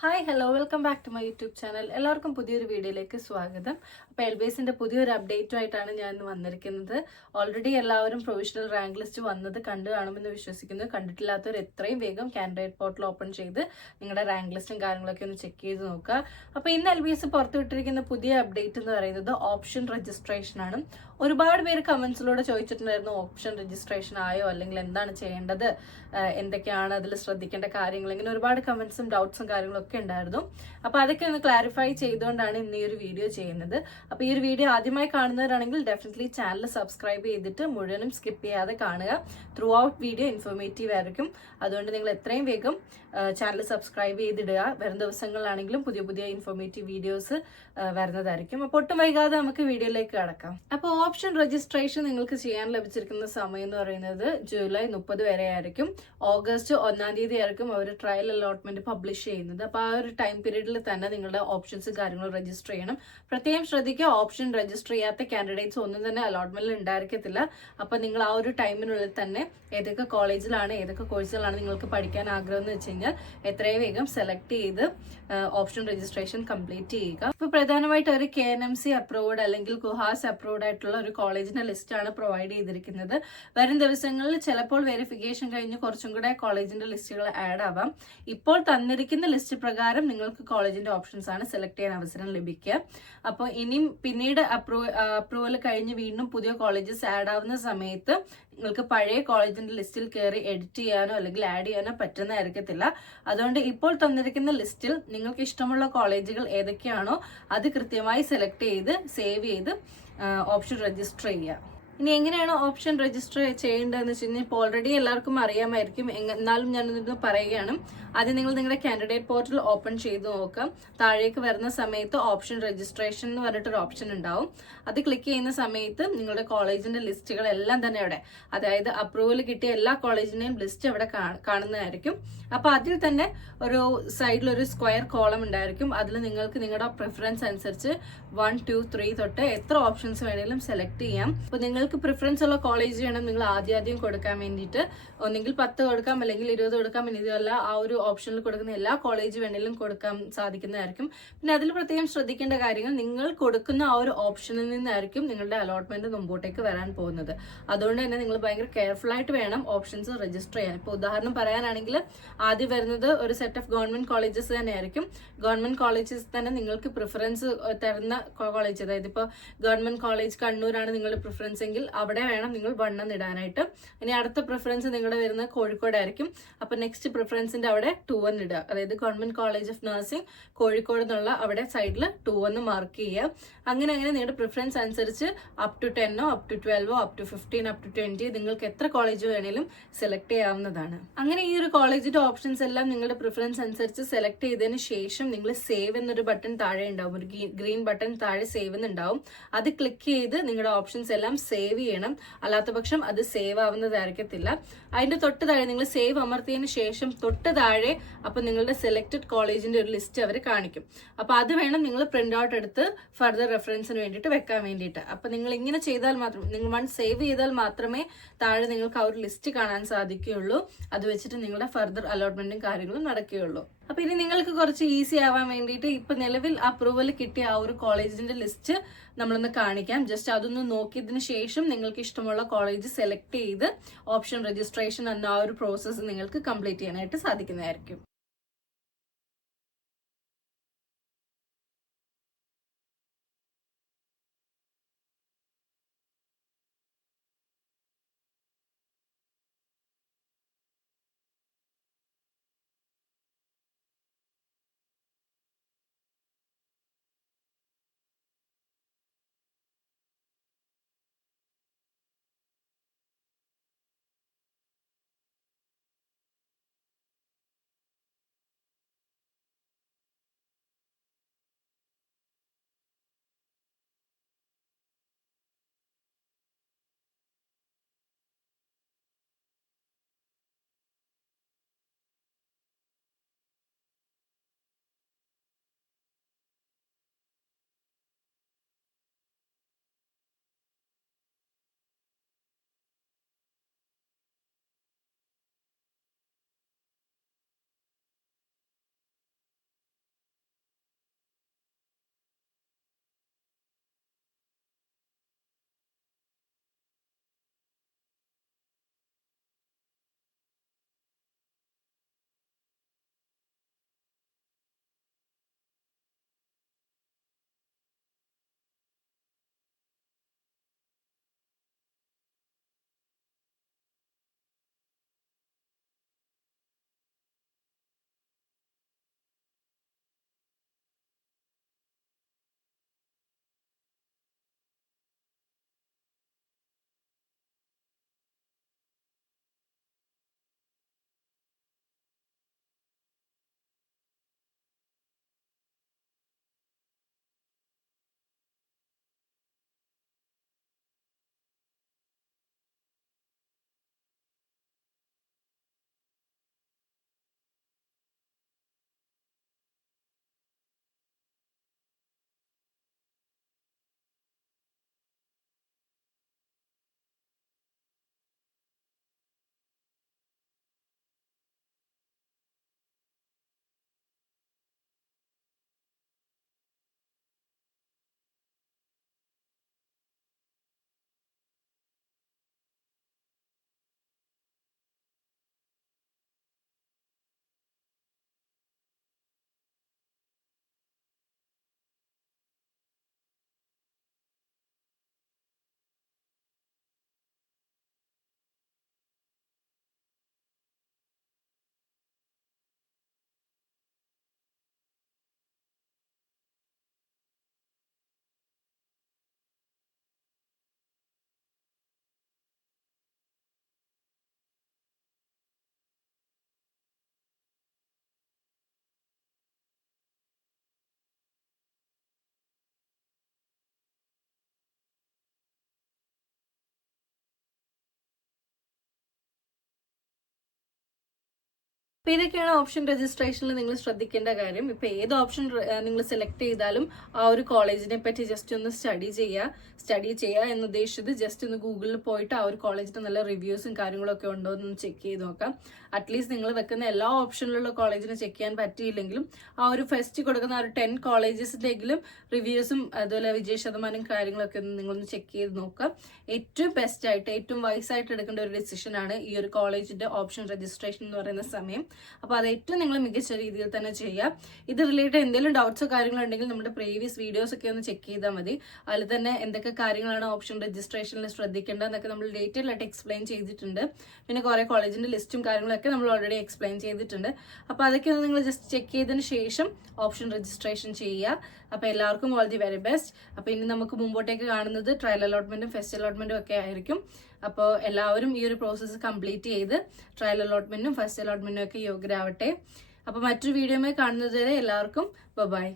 Hi hello welcome back to my YouTube channel. എല്ലാവർക്കും പുതിയൊരു വീഡിയോയിലേക്ക് സ്വാഗതം. അപ്പോൾ എൽബിഎസിൻ്റെ പുതിയൊരു അപ്ഡേറ്റുമായിട്ടാണ് ഞാൻ ഇന്ന് വന്നിരിക്കുന്നത്. ഓൾറെഡി എല്ലാവരും പ്രൊവിഷണൽ റാങ്ക് ലിസ്റ്റ് വന്നത് കണ്ടു കാണുമെന്ന് വിശ്വസിക്കുന്നു. കണ്ടിട്ടില്ലാത്തവർ എത്രയും വേഗം കാൻഡിഡേറ്റ് പോർട്ടൽ ഓപ്പൺ ചെയ്ത് നിങ്ങളുടെ റാങ്ക് ലിസ്റ്റും കാര്യങ്ങളൊക്കെ ഒന്ന് ചെക്ക് ചെയ്ത് നോക്കുക. അപ്പോൾ ഇന്ന് എൽബിഎസ് പുറത്തുവിട്ടിരിക്കുന്ന പുതിയ അപ്ഡേറ്റ് എന്ന് പറയുന്നത് ഓപ്ഷൻ രജിസ്ട്രേഷൻ ആണ്. ഒരുപാട് പേര് കമൻസിലൂടെ ചോദിച്ചിട്ടുണ്ടായിരുന്നു ഓപ്ഷൻ രജിസ്ട്രേഷൻ ആയോ, അല്ലെങ്കിൽ എന്താണ് ചെയ്യേണ്ടത്, എന്തൊക്കെയാണ് അതിൽ ശ്രദ്ധിക്കേണ്ട കാര്യങ്ങൾ, ഇങ്ങനെ ഒരുപാട് കമൻസും ഡൗട്ട്സും കാര്യങ്ങളും ഒക്കെ ഉണ്ടായിരുന്നു. അപ്പോൾ അതൊക്കെ ഒന്ന് ക്ലാരിഫൈ ചെയ്തുകൊണ്ടാണ് ഇന്ന് ഈ ഒരു വീഡിയോ ചെയ്യുന്നത്. അപ്പോൾ ഈ ഒരു വീഡിയോ ആദ്യമായി കാണുന്നവരാണെങ്കിൽ ഡെഫിനറ്റ്ലി ചാനൽ സബ്സ്ക്രൈബ് ചെയ്തിട്ട് മുഴുവനും സ്കിപ്പ് ചെയ്യാതെ കാണുക. ത്രൂ ഔട്ട് വീഡിയോ ഇൻഫോർമേറ്റീവ് ആയിരിക്കും. അതുകൊണ്ട് നിങ്ങൾ എത്രയും വേഗം ചാനൽ സബ്സ്ക്രൈബ് ചെയ്തിടുക. വരും ദിവസങ്ങളിലാണെങ്കിലും പുതിയ പുതിയ ഇൻഫോർമേറ്റീവ് വീഡിയോസ് വരുന്നതായിരിക്കും. അപ്പോൾ ഒട്ടും വൈകാതെ നമുക്ക് വീഡിയോയിലേക്ക് കടക്കാം. അപ്പോൾ ഓപ്ഷൻ രജിസ്ട്രേഷൻ നിങ്ങൾക്ക് ചെയ്യാൻ ലഭിച്ചിരിക്കുന്ന സമയം എന്ന് പറയുന്നത് ജൂലൈ 30 വരെ ആയിരിക്കും. ഓഗസ്റ്റ് 1-ാം തീയതി ആയിരിക്കും അവർ ട്രയൽ അലോട്ട്മെന്റ് പബ്ലിഷ് ചെയ്യുന്നത്. അപ്പോൾ ആ ഒരു ടൈം പീരീഡിൽ തന്നെ നിങ്ങളുടെ ഓപ്ഷൻസ് കാര്യങ്ങൾ രജിസ്റ്റർ ചെയ്യണം. പ്രത്യേകം ശ്രദ്ധിക്കുക, ഓപ്ഷൻ രജിസ്റ്റർ ചെയ്യാത്ത കാൻഡിഡേറ്റ്സ് ഒന്നും തന്നെ അലോട്ട്മെന്റിൽ ഉണ്ടായിരിക്കത്തില്ല. അപ്പോൾ നിങ്ങൾ ആ ഒരു ടൈമിനുള്ളിൽ തന്നെ ഏതൊക്കെ കോളേജിലാണ്, ഏതൊക്കെ കോഴ്സുകളാണ് നിങ്ങൾക്ക് പഠിക്കാൻ ആഗ്രഹം എന്ന് വെച്ച് കഴിഞ്ഞാൽ എത്രയും വേഗം സെലക്ട് ചെയ്ത് ഓപ്ഷൻ രജിസ്ട്രേഷൻ കംപ്ലീറ്റ് ചെയ്യുക. ഇപ്പോൾ പ്രധാനമായിട്ട് ഒരു KNMC അപ്രൂവ്ഡ് അല്ലെങ്കിൽ കുഹാസ് അപ്രൂവ്ഡ് ആയിട്ടുള്ള ഒരു കോളേജിന്റെ ലിസ്റ്റാണ് പ്രൊവൈഡ് ചെയ്തിരിക്കുന്നത്. വരും ദിവസങ്ങളിൽ ചിലപ്പോൾ വെരിഫിക്കേഷൻ കഴിഞ്ഞ് കുറച്ചും കൂടെ കോളേജിന്റെ ലിസ്റ്റുകൾ ആഡ് ആവാം. ഇപ്പോൾ തന്നിരിക്കുന്ന ലിസ്റ്റ് പ്രകാരം നിങ്ങൾക്ക് കോളേജിന്റെ ഓപ്ഷൻസ് ആണ് സെലക്ട് ചെയ്യാൻ അവസരം ലഭിക്കുക. അപ്പോൾ ഇനിയും പിന്നീട് അപ്രൂവൽ കഴിഞ്ഞ് വീണ്ടും പുതിയ കോളേജസ് ആഡ് ആവുന്ന സമയത്ത് നിങ്ങൾക്ക് പഴയ കോളേജിന്റെ ലിസ്റ്റിൽ കയറി എഡിറ്റ് ചെയ്യാനോ അല്ലെങ്കിൽ ആഡ് ചെയ്യാനോ പറ്റുന്നതായിരിക്കത്തില്ല. അതുകൊണ്ട് ഇപ്പോൾ തന്നിരിക്കുന്ന ലിസ്റ്റിൽ നിങ്ങൾക്ക് ഇഷ്ടമുള്ള കോളേജുകൾ ഏതൊക്കെയാണോ അത് കൃത്യമായി സെലക്ട് ചെയ്ത് സേവ് ചെയ്ത് ഓപ്ഷൻ രജിസ്റ്റർ ചെയ്യുക. ഇനി എങ്ങനെയാണ് ഓപ്ഷൻ രജിസ്റ്റർ ചെയ്യേണ്ടതെന്ന് വെച്ച് കഴിഞ്ഞാൽ ഇപ്പോൾ ഓൾറെഡി എല്ലാവർക്കും അറിയാമായിരിക്കും. എന്നാലും ഞാനിത് പറയുകയാണ്. ആദ്യം നിങ്ങൾ നിങ്ങളുടെ കാൻഡിഡേറ്റ് പോർട്ടൽ ഓപ്പൺ ചെയ്ത് നോക്കാം. താഴേക്ക് വരുന്ന സമയത്ത് ഓപ്ഷൻ രജിസ്ട്രേഷൻ എന്ന് പറഞ്ഞിട്ടൊരു ഓപ്ഷൻ ഉണ്ടാവും. അത് ക്ലിക്ക് ചെയ്യുന്ന സമയത്ത് നിങ്ങളുടെ കോളേജിന്റെ ലിസ്റ്റുകളെല്ലാം തന്നെ അവിടെ, അതായത് അപ്രൂവൽ കിട്ടിയ എല്ലാ കോളേജിന്റെയും ലിസ്റ്റ് അവിടെ കാണുന്നതായിരിക്കും. അപ്പൊ അതിൽ തന്നെ ഒരു സൈഡിൽ ഒരു സ്ക്വയർ കോളം ഉണ്ടായിരിക്കും. അതിൽ നിങ്ങൾക്ക് നിങ്ങളുടെ പ്രിഫറൻസ് അനുസരിച്ച് 1, 2, 3 തൊട്ട് എത്ര ഓപ്ഷൻസ് വേണമെങ്കിലും സെലക്ട് ചെയ്യാം. അപ്പൊ നിങ്ങൾക്ക് പ്രിഫറൻസ് ഉള്ള കോളേജ് വേണം നിങ്ങൾ ആദ്യം കൊടുക്കാൻ വേണ്ടിയിട്ട്. ഒന്നെങ്കിൽ 10 കൊടുക്കാം, അല്ലെങ്കിൽ 20 കൊടുക്കാം. ഇതല്ല, ആ ഒരു ഓപ്ഷനിൽ കൊടുക്കുന്ന എല്ലാ കോളേജ് വേണമെങ്കിലും കൊടുക്കാൻ സാധിക്കുന്നതായിരിക്കും. പിന്നെ അതിൽ പ്രത്യേകം ശ്രദ്ധിക്കേണ്ട കാര്യങ്ങൾ, നിങ്ങൾ കൊടുക്കുന്ന ആ ഒരു ഓപ്ഷനിൽ നിന്നായിരിക്കും നിങ്ങളുടെ അലോട്ട്മെന്റ് മുമ്പോട്ടേക്ക് വരാൻ പോകുന്നത്. അതുകൊണ്ട് തന്നെ നിങ്ങൾ ഭയങ്കര കെയർഫുൾ ആയിട്ട് വേണം ഓപ്ഷൻസ് രജിസ്റ്റർ ചെയ്യാൻ. ഇപ്പോൾ ഉദാഹരണം പറയാനാണെങ്കിൽ ആദ്യം വരുന്നത് ഒരു സെറ്റ് ഓഫ് ഗവൺമെന്റ് കോളേജസ് തന്നെയായിരിക്കും. ഗവൺമെന്റ് കോളേജസ് തന്നെ നിങ്ങൾക്ക് പ്രിഫറൻസ് തരുന്ന കോളേജ്, അതായത് ഇപ്പോൾ ഗവൺമെന്റ് കോളേജ് കണ്ണൂരാണ് നിങ്ങളുടെ പ്രിഫറൻസ് എങ്കിൽ അവിടെ വേണം നിങ്ങൾ 1 ഇടാനായിട്ട്. ഇനി അടുത്ത പ്രിഫറൻസ് നിങ്ങളുടെ വരുന്നത് കോഴിക്കോടായിരിക്കും. അപ്പൊ നെക്സ്റ്റ് പ്രിഫറൻസിന്റെ അവിടെ 2 ഇടുക. അതായത് government college of nursing Kozhikode എന്നുള്ള അവിടെ സൈഡിൽ 2 മാർക്ക് ചെയ്യുക. അങ്ങനെ നിങ്ങളുടെ പ്രിഫറൻസ് അനുസരിച്ച് up to 10, up to 12, up to 15, up to 20 നിങ്ങൾക്ക് എത്ര കോളേജ് വേണേലും സെലക്ട് ചെയ്യാവുന്നതാണ്. അങ്ങനെ ഈ ഒരു കോളേജിന്റെ ഓപ്ഷൻസ് എല്ലാം നിങ്ങളുടെ പ്രിഫറൻസ് അനുസരിച്ച് സെലക്ട് ചെയ്തതിന് ശേഷം നിങ്ങൾ സേവ് എന്നൊരു ബട്ടൺ താഴെ ഉണ്ടാവും. ഒരു ഗ്രീൻ ബട്ടൺ താഴെ സേവ് എന്നുണ്ടാവും. അത് ക്ലിക്ക് ചെയ്ത് നിങ്ങളുടെ ഓപ്ഷൻസ് എല്ലാം സേവ് ചെയ്യണം. അല്ലാത്ത പക്ഷം അത് സേവ് ആവുന്നതായിരിക്കത്തില്ല. അതിന്റെ തൊട്ട് താഴെ നിങ്ങൾ സേവ് അമർത്തിയതിന് ശേഷം തൊട്ട് താഴെ അപ്പൊ നിങ്ങളുടെ സെലക്ടഡ് കോളേജിന്റെ ഒരു ലിസ്റ്റ് അവർ കാണിക്കും. അപ്പൊ അത് വേണം നിങ്ങൾ പ്രിന്റ് ഔട്ട് എടുത്ത് ഫർദർ റെഫറൻസിന് വേണ്ടിയിട്ട് വെക്കാൻ വേണ്ടിയിട്ട്. അപ്പൊ നിങ്ങൾ ഇങ്ങനെ ചെയ്താൽ മാത്രം, നിങ്ങൾ സേവ് ചെയ്താൽ മാത്രമേ താഴെ നിങ്ങൾക്ക് ആ ഒരു ലിസ്റ്റ് കാണാൻ സാധിക്കുകയുള്ളൂ. അത് വെച്ചിട്ട് നിങ്ങളുടെ ഫർദർ അലോട്ട്മെന്റും കാര്യങ്ങളും നടക്കുകയുള്ളൂ. അപ്പൊ ഇനി നിങ്ങൾക്ക് കുറച്ച് ഈസി ആവാൻ വേണ്ടിയിട്ട് ഇപ്പൊ നിലവിൽ അപ്രൂവൽ കിട്ടിയ ആ ഒരു കോളേജിന്റെ ലിസ്റ്റ് നമ്മളൊന്ന് കാണിക്കാം. ജസ്റ്റ് അതൊന്ന് നോക്കിയതിന് ശേഷം നിങ്ങൾക്ക് ഇഷ്ടമുള്ള കോളേജ് സെലക്ട് ചെയ്ത് ഓപ്ഷൻ രജിസ്ട്രേഷൻ എന്ന ആ ഒരു പ്രോസസ്സ് നിങ്ങൾക്ക് കംപ്ലീറ്റ് ചെയ്യാനായിട്ട് സാധിക്കുന്നതായിരിക്കും. അപ്പോൾ ഇതൊക്കെയാണ് ഓപ്ഷൻ രജിസ്ട്രേഷനിൽ നിങ്ങൾ ശ്രദ്ധിക്കേണ്ട കാര്യം. ഇപ്പോൾ ഏത് ഓപ്ഷൻ നിങ്ങൾ സെലക്ട് ചെയ്താലും ആ ഒരു കോളേജിനെ പറ്റി ജസ്റ്റ് ഒന്ന് സ്റ്റഡി ചെയ്യുക എന്ന് ഉദ്ദേശിച്ചത് ജസ്റ്റ് ഒന്ന് ഗൂഗിളിൽ പോയിട്ട് ആ ഒരു കോളേജിന്റെ നല്ല റിവ്യൂസും കാര്യങ്ങളൊക്കെ ഉണ്ടോ എന്ന് ചെക്ക് ചെയ്ത് നോക്കാം. അറ്റ്ലീസ്റ്റ് നിങ്ങൾ വെക്കുന്ന എല്ലാ ഓപ്ഷനിലുള്ള കോളേജിനെ ചെക്ക് ചെയ്യാൻ പറ്റിയില്ലെങ്കിലും ആ ഒരു ഫസ്റ്റ് കൊടുക്കുന്ന ആ ഒരു 10 കോളേജസിലെങ്കിലും റിവ്യൂസും അതുപോലെ വിജയ ശതമാനം കാര്യങ്ങളൊക്കെ ഒന്ന് നിങ്ങളൊന്ന് ചെക്ക് ചെയ്ത് നോക്കാം. ഏറ്റവും ബെസ്റ്റ് ആയിട്ട് ഏറ്റവും വൈസായിട്ട് എടുക്കേണ്ട ഒരു ഡിസിഷനാണ് ഈ ഒരു കോളേജിന്റെ ഓപ്ഷൻ രജിസ്ട്രേഷൻ എന്ന് പറയുന്ന സമയം. അപ്പോൾ അത് ഏറ്റവും നിങ്ങൾ മികച്ച രീതിയിൽ തന്നെ ചെയ്യുക. ഇത് റിലേറ്റഡ് എന്തെങ്കിലും ഡൗട്ട്സോ കാര്യങ്ങളോ ഉണ്ടെങ്കിൽ നമ്മുടെ പ്രീവിയസ് വീഡിയോസ് ഒക്കെ ഒന്ന് ചെക്ക് ചെയ്താൽ മതി. അതിൽ തന്നെ എന്തൊക്കെ കാര്യങ്ങളാണ് ഓപ്ഷൻ രജിസ്ട്രേഷനിൽ ശ്രദ്ധിക്കേണ്ടതെന്നൊക്കെ നമ്മൾ ഡീറ്റെയിൽ ആയിട്ട് എക്സ്പ്ലെയിൻ ചെയ്തിട്ടുണ്ട്. പിന്നെ കുറേ കോളേജിന്റെ ലിസ്റ്റും കാര്യങ്ങളൊക്കെ നമ്മൾ ഓൾറെഡി എക്സ്പ്ലെയിൻ ചെയ്തിട്ടുണ്ട്. അപ്പോൾ അതൊക്കെ ഒന്ന് നിങ്ങൾ ജസ്റ്റ് ചെക്ക് ചെയ്തതിന് ശേഷം ഓപ്ഷൻ രജിസ്ട്രേഷൻ ചെയ്യുക. അപ്പോൾ എല്ലാവർക്കും ഓൾ ദി വെരി ബെസ്റ്റ്. അപ്പോൾ ഇനി നമുക്ക് മുമ്പോട്ടേക്ക് കാണുന്നത് ട്രയൽ അലോട്ട്മെന്റും ഫസ്റ്റ് അലോട്ട്മെന്റും ഒക്കെ ആയിരിക്കും. അപ്പോൾ എല്ലാവരും ഈ ഒരു പ്രോസസ്സ് കംപ്ലീറ്റ് ചെയ്ത് ട്രയൽ അലോട്ട്മെന്റും ഫസ്റ്റ് അലോട്ട്മെന്റും ഒക്കെ യോഗ്യരാവട്ടെ. അപ്പോൾ മറ്റൊരു വീഡിയോയുമായി കാണുന്നത് വരെ എല്ലാവർക്കും ബൈ.